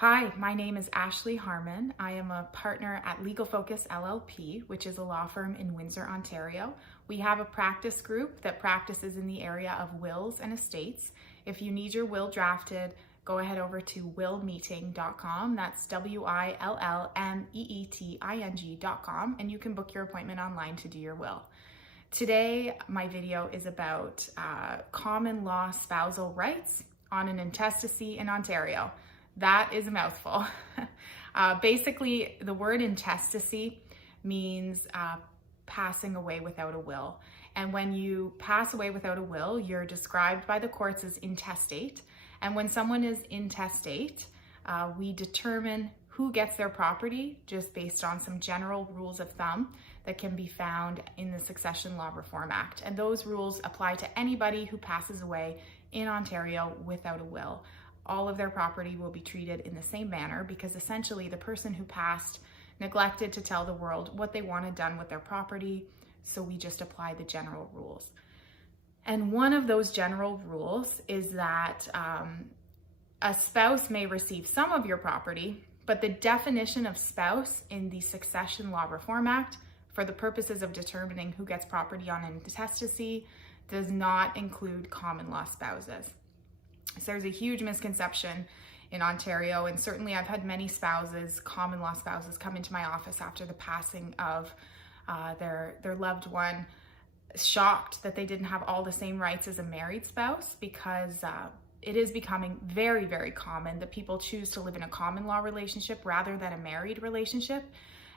Hi, my name is Ashley Harmon. I am a partner at Focus LLP, which is a law firm in Windsor, Ontario. We have a practice group that practices in the area of wills and estates. If you need your will drafted, go ahead over to willmeeting.com. That's willmeeting.com, and you can book your appointment online to do your will. Today, my video is about common law spousal rights on an intestacy in Ontario. That is a mouthful. Basically, the word intestacy means passing away without a will. And when you pass away without a will, you're described by the courts as intestate. And when someone is intestate, we determine who gets their property just based on some general rules of thumb that can be found in the Succession Law Reform Act. And those rules apply to anybody who passes away in Ontario without a will. All of their property will be treated in the same manner because essentially the person who passed neglected to tell the world what they wanted done with their property, so we just apply the general rules. And one of those general rules is that a spouse may receive some of your property, but the definition of spouse in the Succession Law Reform Act for the purposes of determining who gets property on an intestacy does not include common law spouses. So there's a huge misconception in Ontario, and certainly I've had many spouses, common law spouses, come into my office after the passing of their loved one, shocked that they didn't have all the same rights as a married spouse, because it is becoming very, very common that people choose to live in a common law relationship rather than a married relationship.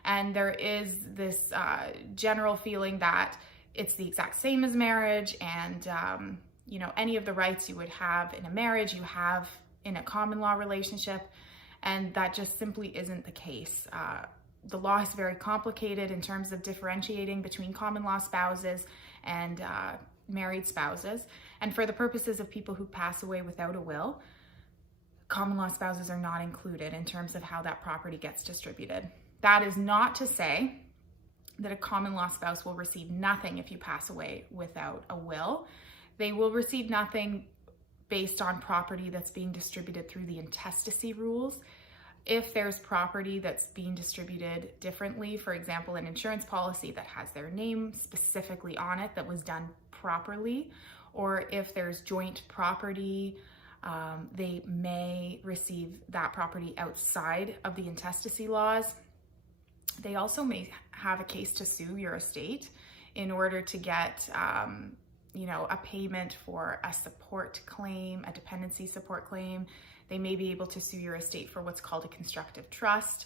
And there is this general feeling that it's the exact same as marriage, and any of the rights you would have in a marriage, you have in a common law relationship, and that just simply isn't the case. The law is very complicated in terms of differentiating between common law spouses and married spouses. And for the purposes of people who pass away without a will, common law spouses are not included in terms of how that property gets distributed. That is not to say that a common law spouse will receive nothing if you pass away without a will. They will receive nothing based on property that's being distributed through the intestacy rules. If there's property that's being distributed differently, for example, an insurance policy that has their name specifically on it that was done properly, or if there's joint property, they may receive that property outside of the intestacy laws. They also may have a case to sue your estate in order to get a payment for a support claim, a dependency support claim. They may be able to sue your estate for what's called a constructive trust.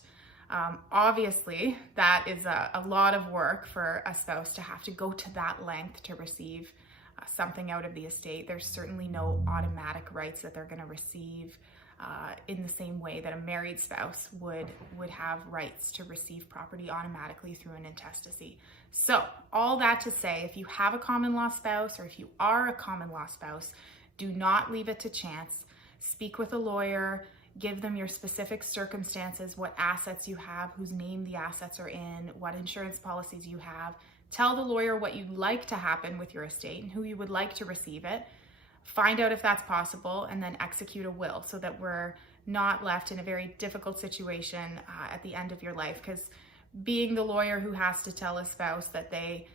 Obviously, that is a lot of work for a spouse to have to go to that length to receive something out of the estate. There's certainly no automatic rights that they're going to receive in the same way that a married spouse would have rights to receive property automatically through an intestacy. So all that to say, if you have a common law spouse, or if you are a common law spouse, do not leave it to chance. Speak with a lawyer, give them your specific circumstances, what assets you have, whose name the assets are in, what insurance policies you have. Tell the lawyer what you'd like to happen with your estate and who you would like to receive it. Find out if that's possible, and then execute a will so that we're not left in a very difficult situation at the end of your life. Because being the lawyer who has to tell a spouse that they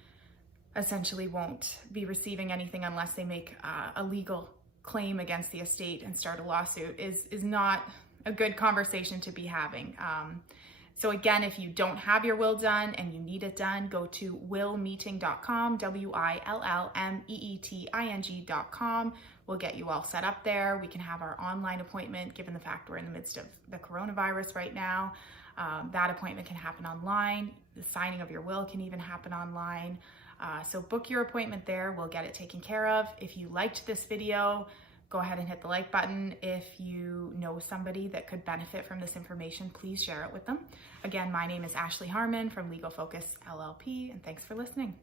essentially won't be receiving anything unless they make a legal claim against the estate and start a lawsuit is not a good conversation to be having. So again, if you don't have your will done and you need it done, go to willmeeting.com, willmeeting.com. We'll get you all set up there. We can have our online appointment, given the fact we're in the midst of the coronavirus right now. That appointment can happen online. The signing of your will can even happen online. So book your appointment there. We'll get it taken care of. If you liked this video, go ahead and hit the like button. If you know somebody that could benefit from this information, please share it with them. Again, my name is Ashley Harmon from Focus LLP, and thanks for listening.